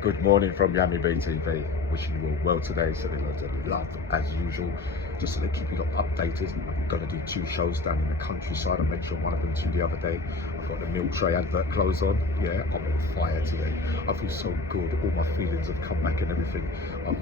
Good morning from Yami BTV. Wishing you all well today. Sending loads of love as usual. Just to keep you updated. I'm going to do 2 shows down in the countryside. I mentioned one of them to you the other day. I've got the milk tray advert clothes on. Yeah, I'm on fire today. I feel so good. All my feelings have come back and everything. My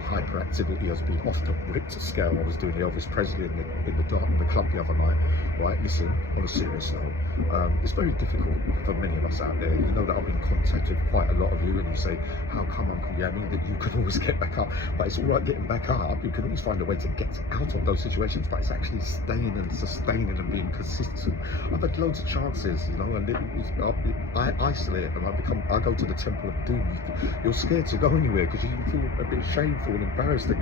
hyperactivity has been off the ripped scale. I was doing the Elvis Presley in the club the other night. Right, listen, on a serious note, it's very difficult for many of us out there. You know that I'm in contact with quite a lot of you, and you say, how come, Uncle Yami, that you can always get back up? But it's all right getting back up. You can always find a way to get out of those situations, but it's actually staying and sustaining and being consistent. I've had loads of chances, you know, and I isolate and I go to the temple of doom. You're scared to go anywhere because you feel a bit shameful and embarrassed that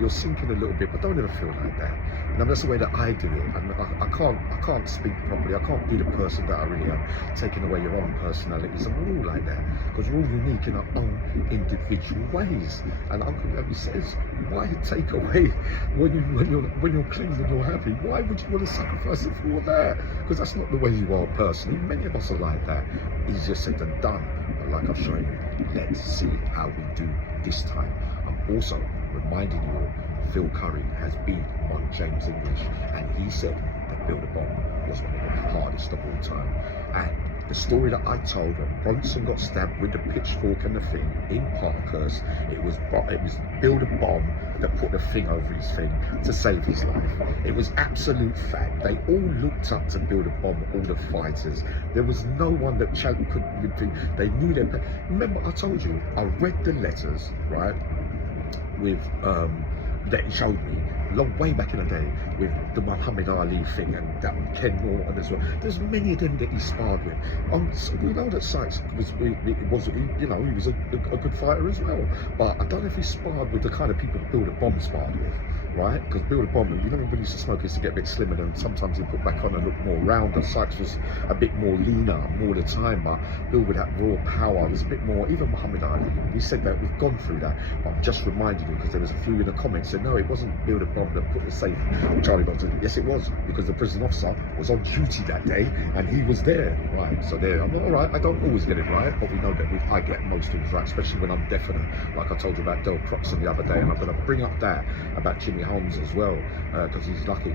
you're sinking a little bit, but don't ever feel like that. And that's the way that I do it. And I can't speak properly. I can't be the person that I really am, taking away your own personalities. And we're all like that because we're all unique in our own individual ways. And Uncle Yami says, why take away when you're clean and you're happy? Why would you want to sacrifice it for all that? Because that's not the way you are personally. Many of us are like that. Easier said than done. But like I've shown you, let's see how we do this time. I'm also reminding you all, Phil Curry has been on James English, and he said that Build a Bomb was one of the hardest of all time. And the story that I told when Bronson got stabbed with the pitchfork and the thing in Parkhurst, it was Build a Bomb that put the thing over his thing to save his life. It was absolute fact. They all looked up to Build a Bomb, all the fighters. There was no one that could. They knew them. Remember, I told you, I read the letters, right, with that he showed me way back in the day with the Muhammad Ali thing and that Ken Norton as well. There's many of them that he sparred with. So we know that Sykes was he was a good fighter as well. But I don't know if he sparred with the kind of people Build a Bomb sparred with, right? Because Build a Bomb, you know, when he used to smoke, he used to get a bit slimmer, and sometimes he put back on and look more rounder. Sykes was a bit more leaner more of the time, but Bill with that raw power was a bit more. Even Muhammad Ali, he said that we've gone through that. But I'm just reminding you because there was a few in the comments said no, it wasn't Build a Bomb that put the safe Charlie Dodson. Yes, it was, because the prison officer was on duty that day and he was there. Right, so there. I'm all right. I don't always get it right, but we know that I get most things right, especially when I'm definite. Like I told you about Del Croxon the other day, and I'm going to bring up that about Jimmy Holmes as well, because he's lucky.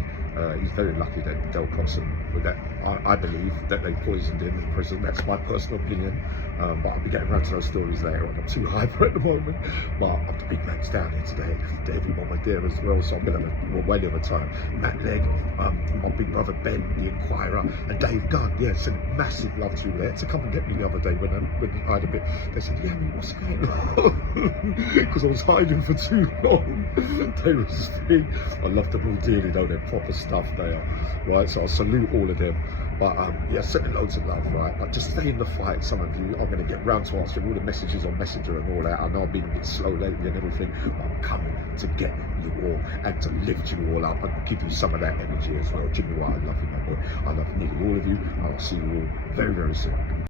He's very lucky that Del Croxon, that I believe that they poisoned him in prison. That's my personal opinion, but I'll be getting around to those stories later on. I'm too hyper at the moment, but the big man's down here today. David Mama there as well, so I'm going to have a whale of a time. Matt Legg, my big brother Ben, the Enquirer, and Dave Gunn. Yeah, sent massive love to you there to come and get me the other day when I had a bit. They said, yeah, what's going on? Because I was hiding for too long. They were saying, I love them all dearly though. They're proper stuff they are, right? So I salute all of them. But yeah, sending loads of love, right? But just stay in the fight, some of you. I'm going to get round to answering all the messages on Messenger and all that. I know I've been a bit slow lately and everything, but I'm coming to get you all and to lift you all up and give you some of that energy as well. Jimmy, I love you, my boy. I love nearly all of you. I'll see you all very, very soon.